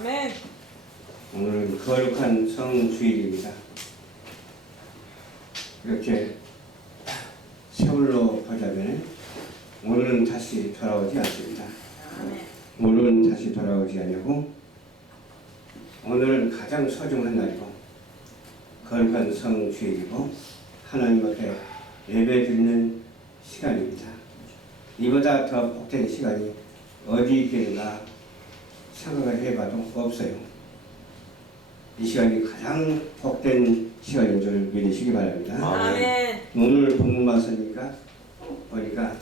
아멘. 오늘은 거룩한 성주일입니다. 이렇게 세월로 보자면 오늘은 다시 돌아오지 않습니다. 아멘. 오늘은 다시 돌아오지 않냐고 오늘은 가장 소중한 날이고 거룩한 성주일이고 하나님 앞에 예배 드리는 시간입니다. 이보다 더 복된 시간이 어디 있겠는가 생각을 해봐도 없어요. 이 시간이 가장 복된 시간인 줄 믿으시기 바랍니다. 아멘. 오늘 본문 말씀이니까 보니까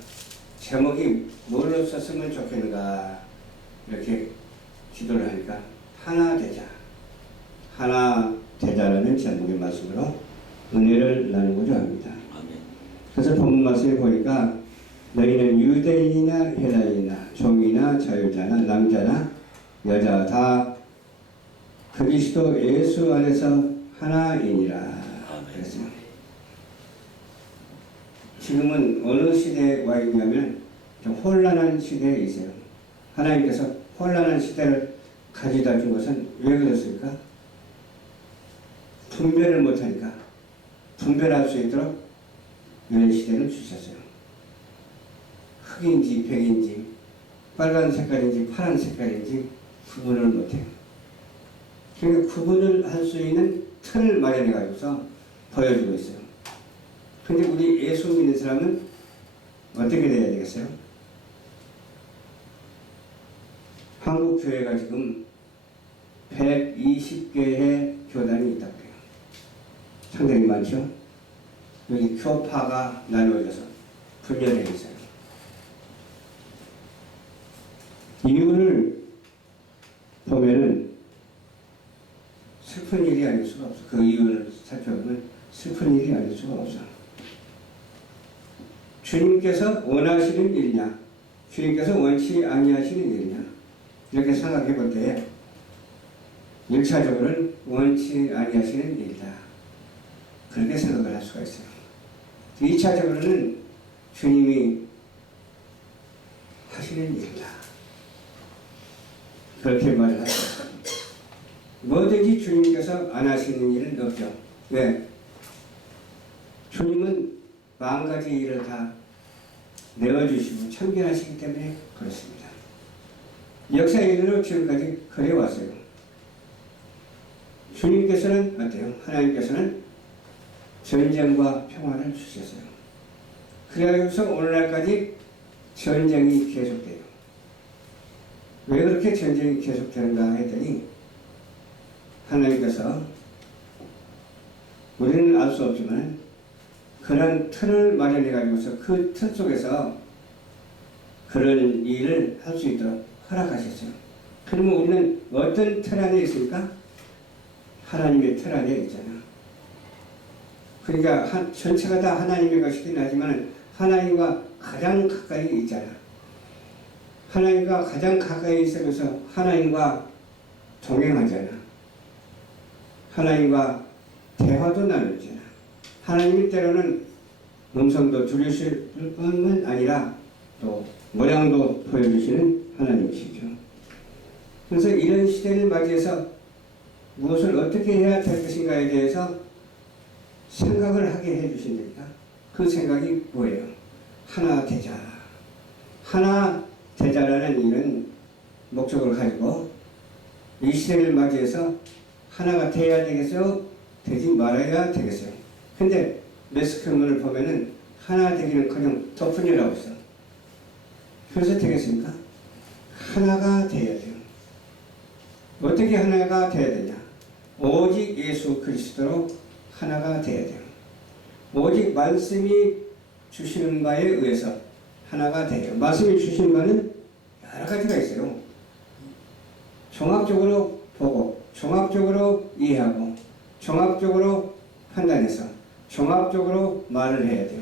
제목이 뭘로 썼으면 좋겠는가 이렇게 기도를 하니까 하나 되자. 하나 되자라는 제목의 말씀으로 은혜를 나누고자 합니다. 그래서 본문 말씀에 보니까 너희는 유대인이나 헬라인이나 종이나 자유자나 남자나 여자 다 그리스도 예수 안에서 하나이니라 그랬어요. 지금은 어느 시대에 와 있냐면 좀 혼란한 시대에 있어요. 하나님께서 혼란한 시대를 가져다 준 것은 왜 그렇습니까? 분별을 못하니까 분별할 수 있도록 이런 시대를 주셨어요. 흑인지 백인지 빨간 색깔인지 파란 색깔인지 구분을 못해요. 그러니까 구분을 할 수 있는 틀을 마련해 가지고서 보여주고 있어요. 근데 우리 예수 믿는 사람은 어떻게 돼야 되겠어요? 한국 교회가 지금 120개의 교단이 있다고 해요. 상당히 많죠? 여기 교파가 나누어져서 분열해 있어요. 이유를 보면은 슬픈 일이 아닐 수가 없어. 그 이유를 살펴보면 슬픈 일이 아닐 수가 없어. 주님께서 원하시는 일이냐, 주님께서 원치 아니하시는 일이냐, 이렇게 생각해 볼 때에 1차적으로는 원치 아니하시는 일이다. 그렇게 생각을 할 수가 있어요. 2차적으로는 주님이 하시는 일이다. 그렇게 말을 하죠. 뭐든지 주님께서 안 하시는 일은 없죠. 왜? 주님은 만가지 일을 다 내어주시고 참견하시기 때문에 그렇습니다. 역사의 일로 지금까지 그래왔어요. 주님께서는 어때요? 하나님께서는 전쟁과 평화를 주셨어요. 그래서 오늘날까지 전쟁이 계속돼요. 왜 그렇게 전쟁이 계속되는가 했더니 하나님께서 우리는 알 수 없지만 그런 틀을 마련해 가지고서 그 틀 속에서 그런 일을 할 수 있도록 허락하셨어요. 그러면 우리는 어떤 틀 안에 있습니까? 하나님의 틀 안에 있잖아. 그러니까 전체가 다 하나님의 것이긴 하지만 하나님과 가장 가까이 있잖아. 하나님과 가장 가까이 있으면서 하나님과 동행하잖아. 하나님과 대화도 나누잖아. 하나님이 때로는 음성도 들으실 뿐만 아니라 또 모양도 보여주시는 하나님이시죠. 그래서 이런 시대를 맞이해서 무엇을 어떻게 해야 될 것인가에 대해서 생각을 하게 해주신다니까. 그 생각이 뭐예요? 하나 되자. 하나 되자라는 이런 목적을 가지고 이 시대를 맞이해서 하나가 돼야 되겠어요? 되지 말아야 되겠어요? 근데 매스컴을 보면은 하나 되기는커녕 더 분열하고 있어. 그래서 되겠습니까? 하나가 돼야 돼요. 어떻게 하나가 돼야 되냐? 오직 예수 그리스도로 하나가 돼야 돼요. 오직 말씀이 주시는 바에 의해서 하나가 돼요. 말씀이 주신 바는 여러 가지가 있어요. 종합적으로 보고, 종합적으로 이해하고, 종합적으로 판단해서, 종합적으로 말을 해야 돼요.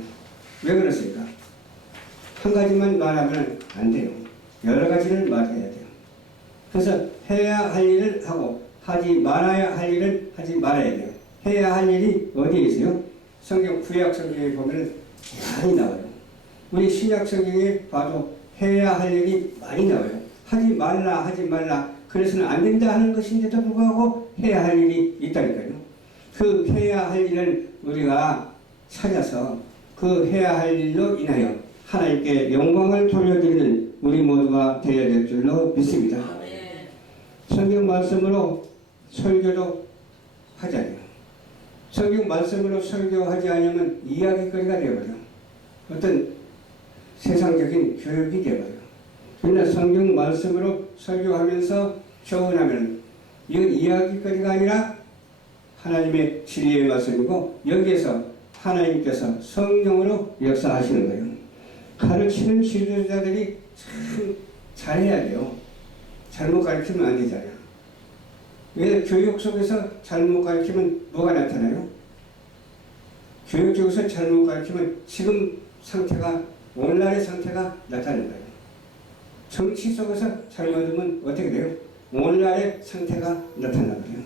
왜 그렇습니까? 한 가지만 말하면 안 돼요. 여러 가지를 말해야 돼요. 그래서 해야 할 일을 하고, 하지 말아야 할 일을 하지 말아야 돼요. 해야 할 일이 어디에 있어요? 성경, 구약 성경에 보면 많이 나와요. 우리 신약 성경에 봐도 해야 할 일이 많이 나와요. 하지 말라, 하지 말라. 그래서는 안 된다 하는 것인데도 불구하고 해야 할 일이 있다니까요. 그 해야 할 일을 우리가 찾아서 그 해야 할 일로 인하여 하나님께 영광을 돌려드리는 우리 모두가 되어야 될 줄로 믿습니다. 성경 말씀으로 설교도 하자니요. 성경 말씀으로 설교하지 않으면 이야기거리가 되어버려. 어떤 세상적인 교육이 되어버려. 그러나 성경 말씀으로 설교하면서 교훈하면 이건 이야기거리가 아니라 하나님의 진리의 말씀이고 여기에서 하나님께서 성령으로 역사하시는 거예요. 가르치는 지도자들이 참 잘해야 돼요. 잘못 가르치면 안 되잖아요. 왜 교육 속에서 잘못 가르치면 뭐가 나타나요? 교육 쪽에서 잘못 가르치면 지금 상태가 오늘날의 상태가 나타나는 거예요. 정치 속에서 잘못하면 어떻게 돼요? 오늘날의 상태가 나타나거든요.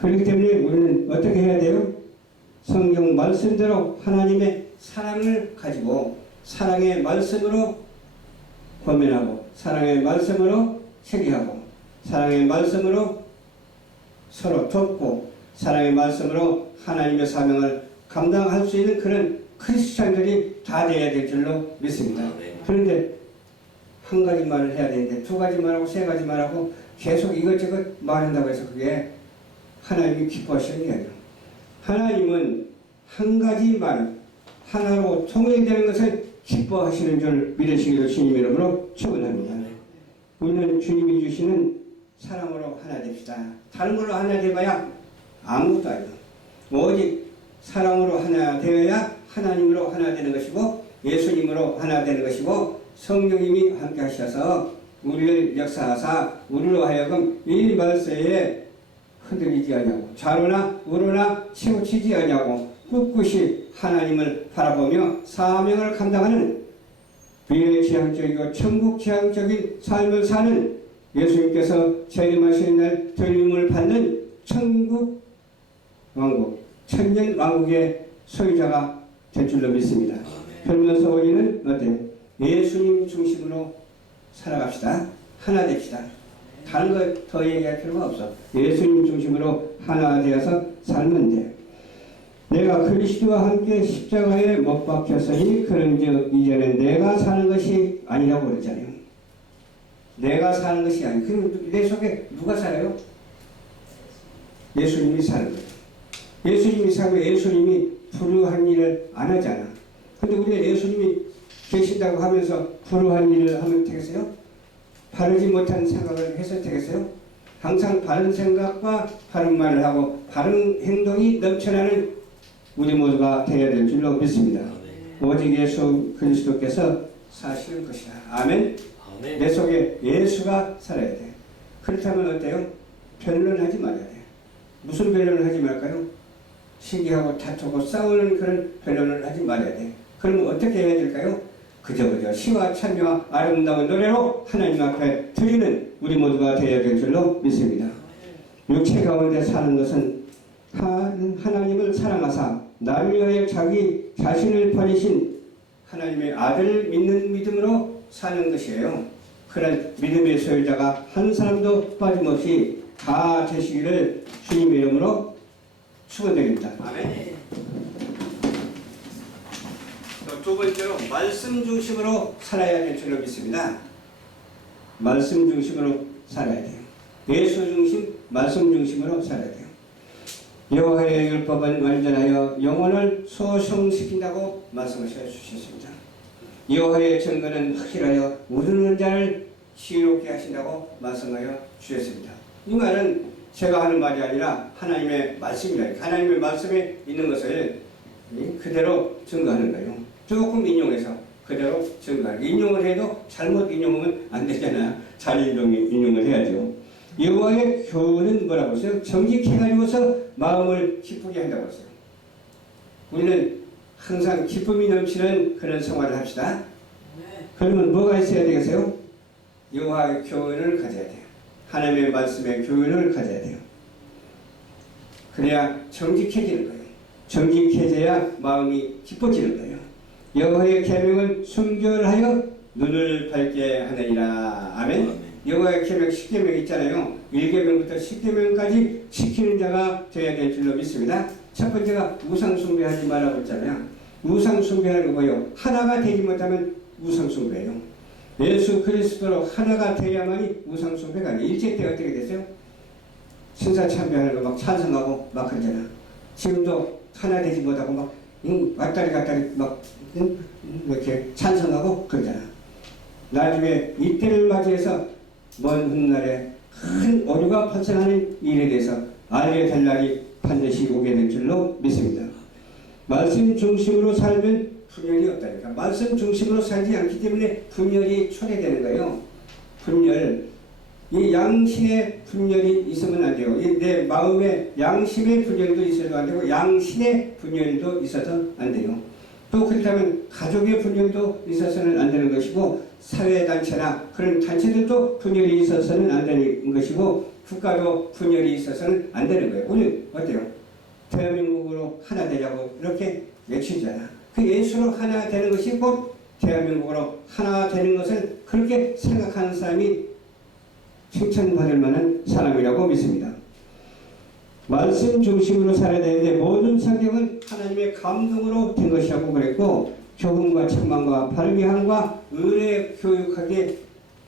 그렇기 때문에 우리는 어떻게 해야 돼요? 성경 말씀대로 하나님의 사랑을 가지고 사랑의 말씀으로 권면하고 사랑의 말씀으로 체계하고 사랑의 말씀으로 서로 돕고 사랑의 말씀으로 하나님의 사명을 감당할 수 있는 그런 크리스찬들이 다 되어야 될 줄로 믿습니다. 그런데 한 가지 말을 해야 되는데 두 가지 말하고 세 가지 말하고 계속 이것저것 말한다고 해서 그게 하나님이 기뻐하시는 게 아니에요. 하나님은 한 가지 말 하나로 통일되는 것을 기뻐하시는 줄 믿으시기를 주님 이름으로 축원합니다. 우리는 주님이 주시는 사랑으로 하나 됩시다. 다른 걸로 하나 되어야 아무것도 아니에요. 오직 사랑으로 하나 되어야 하나님으로 하나 되는 것이고 예수님으로 하나 되는 것이고 성령님이 함께 하셔서 우리를 역사하사 우리로 하여금 이 말세에 흔들리지 않냐고 좌로나 우로나 치우치지 않냐고 꿋꿋이 하나님을 바라보며 사명을 감당하는 미래지향적이고 천국지향적인 삶을 사는 예수님께서 재림하시는 날 되림을 받는 천국 왕국 천년 왕국의 소유자가 될 줄로 믿습니다. 그러면서 우리는 어때요? 예수님 중심으로 살아갑시다. 하나 됩시다. 다른 거 더 얘기할 필요가 없어. 예수님 중심으로 하나 되어서 살면 돼. 내가 그리스도와 함께 십자가에 못 박혔으니 그런즉 이제는 내가 사는 것이 아니라고 그러잖아요. 내가 사는 것이 아니고 그럼 내 속에 누가 살아요? 예수님이 사는 거예요. 예수님이 살고 예수님이 불우한 일을 안 하잖아. 근데 우리가 예수님이 계신다고 하면서 불우한 일을 하면 되겠어요? 바르지 못한 생각을 해서 되겠어요? 항상 바른 생각과 바른 말을 하고 바른 행동이 넘쳐나는 우리 모두가 되어야 될 줄로 믿습니다. 오직 예수 그리스도께서 사시는 것이다. 아멘. 내 속에 예수가 살아야 돼. 그렇다면 어때요? 변론하지 말아야 돼. 무슨 변론을 하지 말까요? 시기하고 다투고 싸우는 그런 변론을 하지 말아야 돼. 그러면 어떻게 해야 될까요? 그저 시와 찬미와 아름다운 노래로 하나님 앞에 드리는 우리 모두가 되어야 될 줄로 믿습니다. 육체 가운데 사는 것은 하나님을 사랑하사 나를 위하여 자기 자신을 버리신 하나님의 아들을 믿는 믿음으로 사는 것이에요. 그런 믿음의 소유자가 한 사람도 빠짐없이 다 되시기를 주님의 이름으로 축원드립니다. 아멘. 두 번째로 말씀 중심으로 살아야 될 줄로 믿습니다. 말씀 중심으로 살아야 돼요. 예수 중심, 말씀 중심으로 살아야 돼요. 여호와의 율법은 완전하여 영혼을 소성시킨다고 말씀하셔 주셨습니다. 여호와의 증거는 확실하여 모든 자를 지혜롭게 하신다고 말씀하여 주셨습니다. 이 말은 제가 하는 말이 아니라 하나님의 말씀이다. 하나님의 말씀에 있는 것을 그대로 증거하는 거예요. 조금 인용해서 그대로 증거하는. 인용을 해도 잘못 인용하면 안 되잖아요. 잘 인용을 해야죠. 여호와의 교훈은 뭐라고 했어요? 정직해가지고서 마음을 기쁘게 한다고 했어요. 우리는 항상 기쁨이 넘치는 그런 생활을 합시다. 그러면 뭐가 있어야 되겠어요? 여호와의 교훈을 가져야 돼요. 하나님의 말씀의 교훈을 가져야 돼요. 그래야 정직해지는 거예요. 정직해져야 마음이 기뻐지는 거예요. 여호와의 계명을 순결하여 눈을 밝게 하느니라. 아멘. 여호와의 계명 10계명 있잖아요. 1계명부터 10계명까지 지키는 자가 되어야 될 줄로 믿습니다. 첫 번째가 우상 숭배하지 말라고 했잖아요. 우상 숭배하는 거 뭐예요? 하나가 되지 못하면 우상 숭배예요. 예수 그리스도로 하나가 되어야만이 우상 숭배가 아니에요. 일제 때 어떻게 됐어요? 신사 참배하는 거 막 찬성하고 막 그러잖아. 지금도 하나 되지 못하고 막 왔다리 갔다리 막 이렇게 찬성하고 그러잖아. 나중에 이때를 맞이해서 먼 훗날에 큰 오류가 발생하는 일에 대해서 알게 될 날이 반드시 오게 될 줄로 믿습니다. 말씀 중심으로 살면 분열이 없다니까. 말씀 중심으로 살지 않기 때문에 분열이 초래되는 거예요. 분열. 이 양심의 분열이 있으면 안 돼요. 내 마음에 양심의 분열도 있어도 안 되고 양심의 분열도 있어서 안 돼요. 또 그렇다면 가족의 분열도 있어서는 안 되는 것이고 사회단체나 그런 단체들도 분열이 있어서는 안 되는 것이고 국가도 분열이 있어서는 안 되는 거예요. 오늘 어때요? 대한민국으로 하나 되자고 이렇게 외치잖아. 그 예수로 하나 되는 것이 곧 대한민국으로 하나 되는 것을 그렇게 생각하는 사람이 칭찬받을 만한 사람이라고 믿습니다. 말씀 중심으로 살아야 되는데 모든 성경은 하나님의 감동으로 된 것이라고 그랬고 교훈과 책망과 바르게 함과 은혜 교육하기에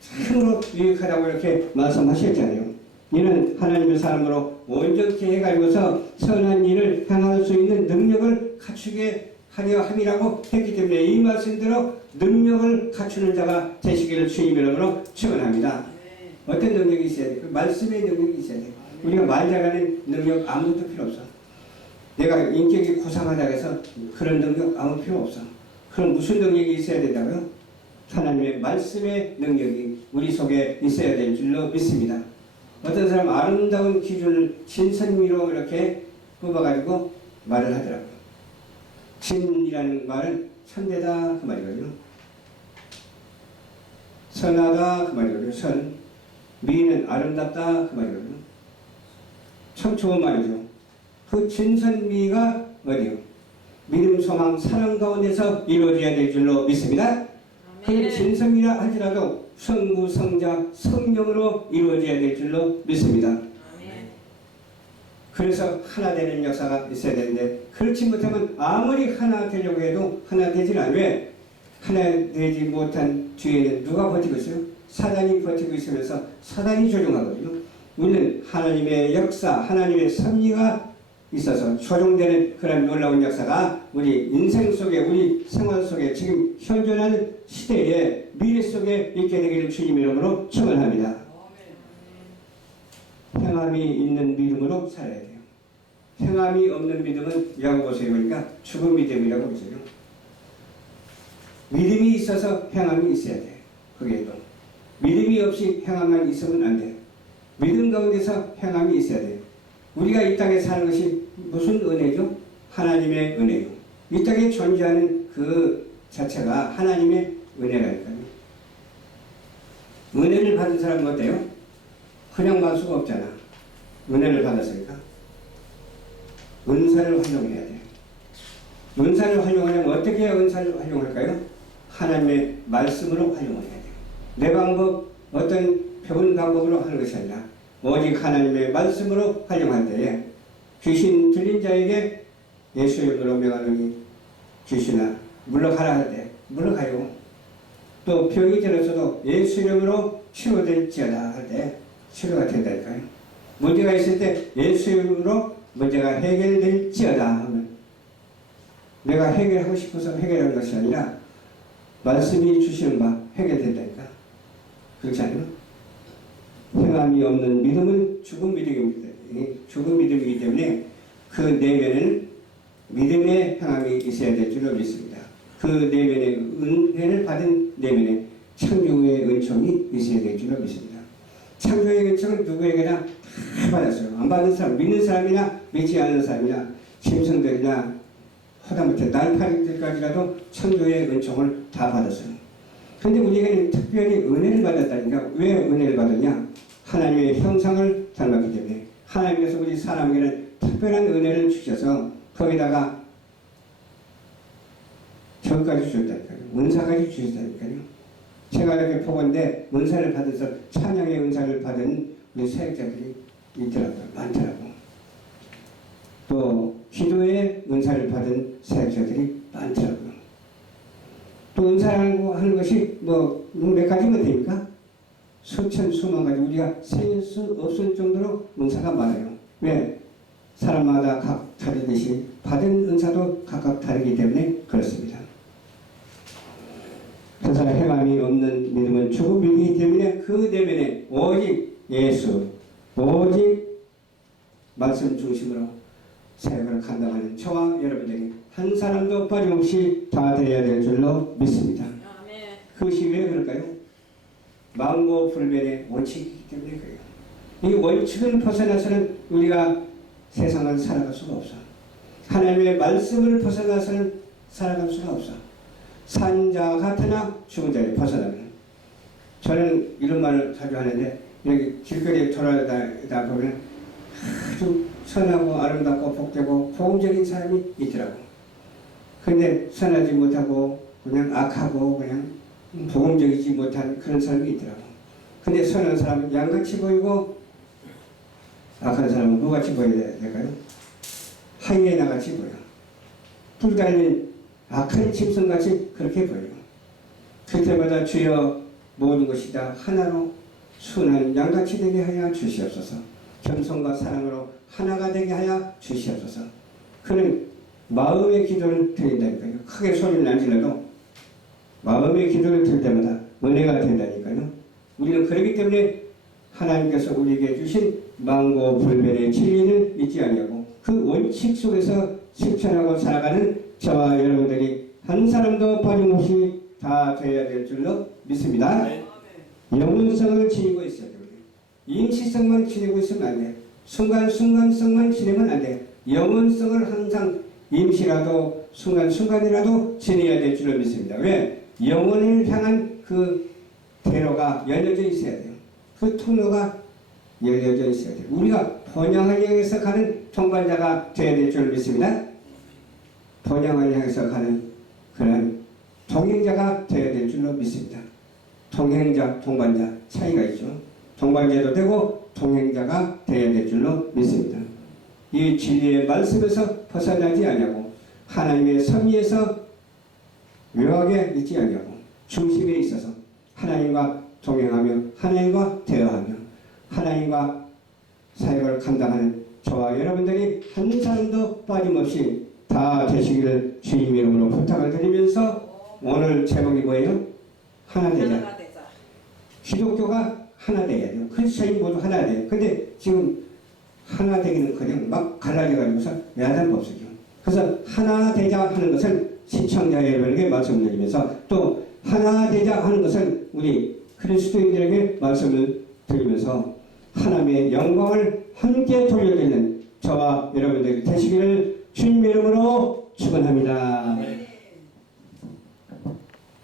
참으로 유익하다고 이렇게 말씀하셨잖아요. 이는 하나님의 사람으로 온전케 해가지고서 선한 일을 행할 수 있는 능력을 갖추게 하려 함이라고 했기 때문에 이 말씀대로 능력을 갖추는 자가 되시기를 주님의 이름으로 축원합니다. 어떤 능력이 있어야 돼? 그 말씀의 능력이 있어야 돼. 우리가 말 잘하는 능력 아무것도 필요 없어. 내가 인격이 고상하다고 해서 그런 능력 아무 필요 없어. 그럼 무슨 능력이 있어야 된다고요? 하나님의 말씀의 능력이 우리 속에 있어야 될 줄로 믿습니다. 어떤 사람 아름다운 기준을 진선미로 이렇게 뽑아가지고 말을 하더라고요. 진이라는 말은 선대다 그 말이거든요. 선하다 그 말이거든요. 선. 미는 아름답다 그 말이거든요. 참 좋은 말이죠. 그 진선미가 어디요? 믿음, 소망, 사랑 가운데서 이루어져야 될 줄로 믿습니다. 그 진선미라 할지라도 성부, 성자, 성령으로 이루어져야 될 줄로 믿습니다. 그래서 하나 되는 역사가 있어야 되는데 그렇지 못하면 아무리 하나 되려고 해도 하나 되질 않아요. 왜? 하나 되지 못한 뒤에는 누가 버티고 있어요? 사단이 버티고 있으면서 사단이 조종하거든요. 우리는 하나님의 역사, 하나님의 섭리가 있어서 조종되는 그런 놀라운 역사가 우리 인생 속에, 우리 생활 속에 지금 현존하는 시대에 미래 속에 있게 되기를 주님 이름으로 축원합니다. 행함이 있는 믿음으로 살아야 돼요. 행함이 없는 믿음은 야고보서에 보니까 죽은 믿음이라고 그러죠. 믿음이 있어서 행함이 있어야 돼. 그게 또 믿음이 없이 행함만 있으면 안 돼요. 믿음 가운데서 행함이 있어야 돼요. 우리가 이 땅에 사는 것이 무슨 은혜죠? 하나님의 은혜요. 이 땅에 존재하는 그 자체가 하나님의 은혜라니까요. 은혜를 받은 사람은 어때요? 그냥 받을 수가 없잖아. 은혜를 받았으니까. 은사를 활용해야 돼요. 은사를 활용하려면 어떻게 은사를 활용할까요? 하나님의 말씀으로 활용해야 돼요. 내 방법, 어떤 배운 방법으로 하는 것이 아니라 오직 하나님의 말씀으로 활용할 때에 귀신 들린 자에게 예수 이름으로 명하노니 귀신아 물러가라 할 때 물러가요. 또 병이 들어서도 예수 이름으로 치료될지어다 할 때 치료가 된다니까요. 문제가 있을 때 예수 이름으로 문제가 해결될지어다 하면 내가 해결하고 싶어서 해결하는 것이 아니라 말씀이 주시는 바 해결된다니까. 그렇지 않아요? 행함이 없는 믿음은 죽은 믿음입니다. 죽은 믿음이기 때문에 그 내면에는 믿음의 행함이 있어야 될 줄로 믿습니다. 그 내면에 은혜를 받은 내면에 창조의 은총이 있어야 될 줄로 믿습니다. 창조의 은총은 누구에게나 다 받았어요. 안 받은 사람, 믿는 사람이나 믿지 않는 사람이나 짐승들이나 하다못해 날파리들까지라도 창조의 은총을 다 받았어요. 그런데 우리에게는 특별히 은혜를 받았다니까. 왜 은혜를 받았냐? 하나님의 형상을 닮았기 때문에 하나님께서 우리 사람에게는 특별한 은혜를 주셔서 거기다가 저까지 주셨다니까요. 은사까지 주셨다니까요. 제가 이렇게 보건데 은사를 받아서 찬양의 은사를 받은 우리 사역자들이 있더라고요. 많더라고요. 또 기도의 은사를 받은 사역자들이 많더라고요. 또 은사라고 하는 것이 뭐 몇 가지면 됩니까? 수천 수만 가지 우리가 셀 수 없을 정도로 은사가 많아요. 왜? 사람마다 각 다르듯이 받은 은사도 각각 다르기 때문에 그렇습니다. 그래서 해감이 없는 믿음은 죽음이기 때문에 그 내면에 오직 예수, 오직 말씀 중심으로 사역을 감당하는 저와 여러분들이 한 사람도 빠짐없이 다 되어야 될 줄로 믿습니다. 그것이 왜 그럴까요? 망고 불변의 원칙이기 때문에 그래요. 이 원칙을 벗어나서는 우리가 세상을 살아갈 수가 없어. 하나님의 말씀을 벗어나서는 살아갈 수가 없어. 산자 같으나 죽은 자에 벗어나면. 저는 이런 말을 자주 하는데 여기 길거리에 돌아다니다 보면 아주 선하고 아름답고 복되고 보험적인 사람이 있더라고. 근데 선하지 못하고 그냥 악하고 그냥 보험적이지 못한 그런 사람이 있더라고. 근데 선한 사람은 양같이 보이고 악한 사람은 뭐같이 보여야 될까요? 하이에나같이 보여. 불달린 악한 짐승같이 그렇게 보여요. 그때마다 주여 모든 것이 다 하나로 순한 양같이 되게 하여 주시옵소서. 겸손과 사랑으로 하나가 되게 하여 주시옵소서. 그는 마음의 기도를 드린다니까요. 크게 소리를 안 질러도 마음의 기도를 들 때마다 은혜가 된다니까요. 우리는 그렇기 때문에 하나님께서 우리에게 주신 망고불변의 진리를 잊지 아니하고 그 원칙 속에서 실천하고 살아가는 저와 여러분들이 한 사람도 빠짐없이 다 되어야 될 줄로 믿습니다. 영혼성을 지니고 있어야 돼요. 임시성만 지니고 있으면 안 돼. 순간순간성만 지니면 안 돼. 영혼성을 항상 임시라도 순간순간이라도 지내야 될 줄로 믿습니다. 왜? 영혼을 향한 그 대로가 열려져 있어야 돼요. 그 통로가 열려져 있어야 돼요. 우리가 번영을 향해서 가는 동반자가 되어야 될 줄 믿습니다. 번영을 향해서 가는 그런 동행자가 되어야 될 줄로 믿습니다. 동행자, 동반자 차이가 있죠. 동반자도 되고 동행자가 되어야 될 줄로 믿습니다. 이 진리의 말씀에서 벗어나지 아니하고 하나님의 섭리에서 묘하게 있지 아니하고 중심에 있어서 하나님과 동행하며 하나님과 대화하며 하나님과 사역을 감당하는 저와 여러분들이 한 사람도 빠짐없이 다 되시기를 주님 이름으로 부탁을 드리면서 오늘 제목이 뭐예요? 하나 되자. 기독교가 하나 돼야 돼요. 크리스천이 모두 하나 돼요. 근데 지금 하나 되기는 그냥 막 갈라져가지고서 야단법석이요. 그래서 하나 되자 하는 것을 시청자 여러분에게 말씀드리면서 또 하나 되자 하는 것을 우리 그리스도인들에게 말씀을 드리면서 하나님의 영광을 함께 돌려드리는 저와 여러분들이 되시기를 주님 이름으로 축원합니다.